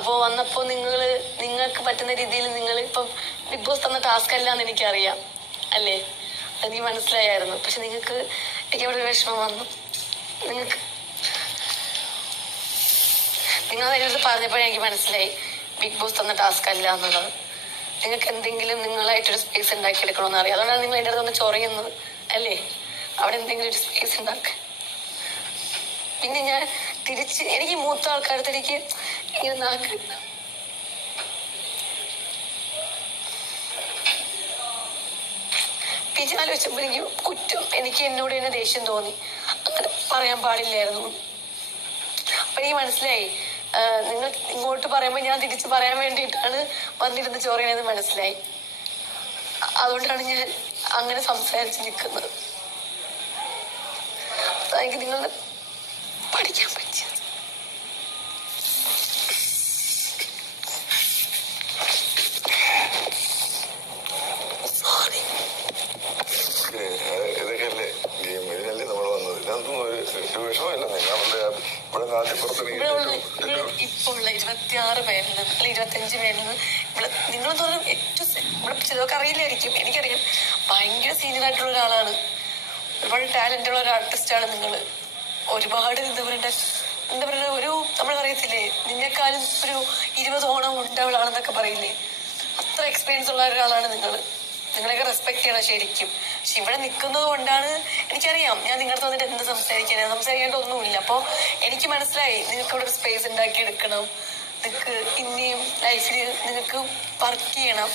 അപ്പോൾ വന്നപ്പോൾ നിങ്ങൾക്ക് പറ്റുന്ന രീതിയിൽ നിങ്ങൾ ഇപ്പം ബിഗ് ബോസ് തന്ന ടാസ്ക് അല്ല എന്ന് എനിക്കറിയാം അല്ലേ, അതെനിക്ക് മനസ്സിലായിരുന്നു. പക്ഷെ നിങ്ങൾക്ക് എനിക്ക് അവിടെ ഒരു വിഷമം വന്നു. നിങ്ങൾ അതിനടുത്ത് പറഞ്ഞപ്പോഴേ എനിക്ക് മനസ്സിലായി ബിഗ് ബോസ് തന്ന ടാസ്ക് അല്ല എന്നുള്ളത്. നിങ്ങൾക്ക് എന്തെങ്കിലും നിങ്ങളായിട്ടൊരു സ്പേസ് ഉണ്ടാക്കിയെടുക്കണമെന്ന് അറിയാം. അതുകൊണ്ടാണ് നിങ്ങൾ എൻ്റെ അടുത്ത് ചൊറിയുന്നത് അല്ലേ. അവിടെ എന്തെങ്കിലും ഒരു സ്പേസ് ഉണ്ടാക്കുക. പിന്നെ ഞാൻ തിരിച്ച് എനിക്ക് മൂത്ത ആൾക്കാരത്തേക്ക് ഇങ്ങനെ നാക്കില്ല. പിന്നെ ആലോചിച്ചപ്പോൾ എനിക്ക് കുറ്റം, എനിക്ക് എന്നോട് തന്നെ ദേഷ്യം തോന്നി. അങ്ങനെ പറയാൻ പാടില്ലായിരുന്നു. അപ്പൊ എനിക്ക് മനസ്സിലായി നിങ്ങൾ ഇങ്ങോട്ട് പറയുമ്പോൾ ഞാൻ തിരിച്ച് പറയാൻ വേണ്ടിയിട്ടാണ് വന്നിരുന്ന് ചോറിയണെന്ന് മനസ്സിലായി. അതുകൊണ്ടാണ് ഞാൻ അങ്ങനെ സംസാരിച്ച് നിൽക്കുന്നത്. എനിക്ക് നിങ്ങൾ പഠിക്കാൻ പറ്റിയത്. ഇതൊക്കെയല്ലേ ഗെയിം, ഇതിനല്ലേ നമ്മൾ വന്നത്. ഇതൊന്നും ഒരു വിഷമമില്ല. ഇപ്പോൾ ഉള്ള 26 പേരിൽ നിന്ന് അല്ലെങ്കിൽ 25 പേരിൽ നിന്ന് ഇവിടെ നിങ്ങളെന്ന് പറഞ്ഞാൽ ഏറ്റവും ഇവിടെ ചിലർക്ക് അറിയില്ലായിരിക്കും, എനിക്കറിയാം. ഭയങ്കര സീനിയർ ആയിട്ടുള്ള ഒരാളാണ്, ഒരുപാട് ടാലന്റ് ഉള്ള ഒരു ആർട്ടിസ്റ്റാണ് നിങ്ങൾ. ഒരുപാട് എന്താ പറയുക ഒരു നമ്മൾ പറയത്തില്ലേ നിന്നെക്കാളും ഒരു 20 ഓണം ഉണ്ടവളാണെന്നൊക്കെ പറയില്ലേ, അത്ര എക്സ്പീരിയൻസ് ഉള്ള ഒരാളാണ് നിങ്ങൾ. നിങ്ങളെയൊക്കെ റെസ്പെക്ട് ചെയ്യണം ശരിക്കും. പക്ഷെ ഇവിടെ നിൽക്കുന്നത് കൊണ്ടാണ് എനിക്കറിയാം ഞാൻ നിങ്ങളുടെ വന്നിട്ട് എന്ത് സംസാരിക്കേണ്ട ഒന്നുമില്ല. അപ്പോൾ എനിക്ക് മനസ്സിലായി നിങ്ങൾക്ക് ഇവിടെ ഒരു സ്പേസ് ഉണ്ടാക്കി എടുക്കണം. നിങ്ങൾക്ക് ഇനിയും ലൈഫിൽ നിങ്ങൾക്ക് വർക്ക് ചെയ്യണം.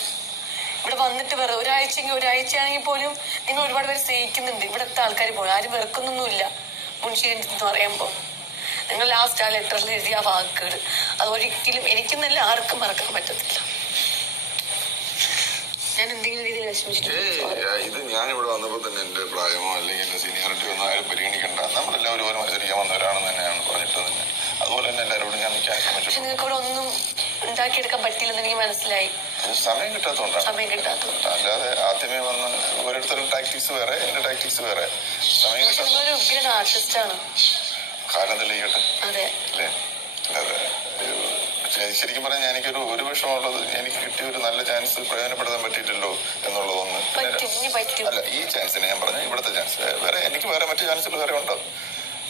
ഇവിടെ വന്നിട്ട് ഒരാഴ്ചയാണെങ്കിൽ പോലും നിങ്ങൾ ഒരുപാട് പേര് സ്നേഹിക്കുന്നുണ്ട്. ഇവിടുത്തെ ആൾക്കാർ പോലും ആരും വെറുക്കുന്നൊന്നുമില്ല. മുൻഷി എന്ന് പറയുമ്പോൾ നിങ്ങൾ ലാസ്റ്റ് ആ ലെറ്ററിൽ എഴുതിയ ആ വാക്കുകൾ അതൊരിക്കലും എനിക്കെന്നല്ല ആർക്കും മറക്കാൻ പറ്റത്തില്ല. ഞാൻ എന്തെങ്കിലും രീതിയിൽ ഇത് ഞാനിവിടെ വന്നപ്പോൾ തന്നെ എന്റെ പ്രായമോ അല്ലെങ്കിൽ എന്റെ സീനിയോറിറ്റി ഒന്നും ആരും പരിഗണിക്കണ്ട, നമ്മളെല്ലാവരും ഒരുപോലെ മത്സരിക്കാൻ വന്നവരാണെന്ന് തന്നെയാണ് പറഞ്ഞിട്ട് തന്നെ. അതുപോലെ തന്നെ എല്ലാവരോടും ഞാൻ നിൽക്കാൻ ശ്രമിച്ചു. പക്ഷെ നിങ്ങൾക്ക് ഇവിടെ ഒന്നും ഉണ്ടാക്കിയെടുക്കാൻ പറ്റില്ലെന്ന് എനിക്ക് മനസ്സിലായി. സമയം കിട്ടാത്തതുകൊണ്ടാണ്. അല്ലാതെ ആദ്യമേ വന്ന് ഓരോരുത്തരും ടാക്ടിക്സ് വേറെ, എന്റെ ടാക്ടിക്സ് വേറെ. സമയം കിട്ടാത്ത ഉഗ്രൻ ആർട്ടിസ്റ്റാണ്. കാലം തെളിയിക്കട്ടെ അല്ലേ. അതെ, ശരിക്കും പറഞ്ഞാൽ എനിക്കൊരു വിഷമമുള്ളത് എനിക്ക് കിട്ടിയ ഒരു നല്ല ചാൻസ് പ്രയോജനപ്പെടുത്താൻ പറ്റിയിട്ടല്ലോ എന്നുള്ളതൊന്ന്. അല്ല, ഈ ചാൻസിന് ഞാൻ പറഞ്ഞ ഇവിടുത്തെ ചാൻസ് വേറെ, എനിക്ക് വേറെ മറ്റു ചാൻസുകൾ വേറെ ഉണ്ടോ.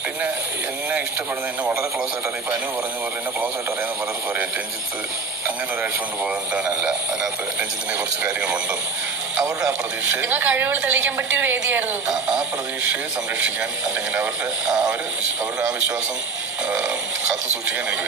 പിന്നെ എന്നെ ഇഷ്ടപ്പെടുന്ന, എന്നെ വളരെ ക്ലോസ് ആയിട്ട് അറിയാം. ഇപ്പൊ അനു പറഞ്ഞ പോലെ എന്നെ ക്ലോസ് ആയിട്ട് അറിയാവുന്ന പലർക്കും അറിയാം രഞ്ജിത്ത് അങ്ങനെ ഒരാഴ്ച കൊണ്ട് പോകുന്നതാണല്ല. അതിനകത്ത് രഞ്ജിത്തിന്റെ കുറച്ച് കാര്യങ്ങളുണ്ട്. അവരുടെ ആ പ്രതീക്ഷയെ കഴിവുകൾ തെളിയിക്കാൻ പറ്റിയ വേദിയായിരുന്നു. ആ പ്രതീക്ഷയെ സംരക്ഷിക്കാൻ അല്ലെങ്കിൽ അവരുടെ ആ വിശ്വാസം കാത്തു സൂക്ഷിക്കാൻ എനിക്ക്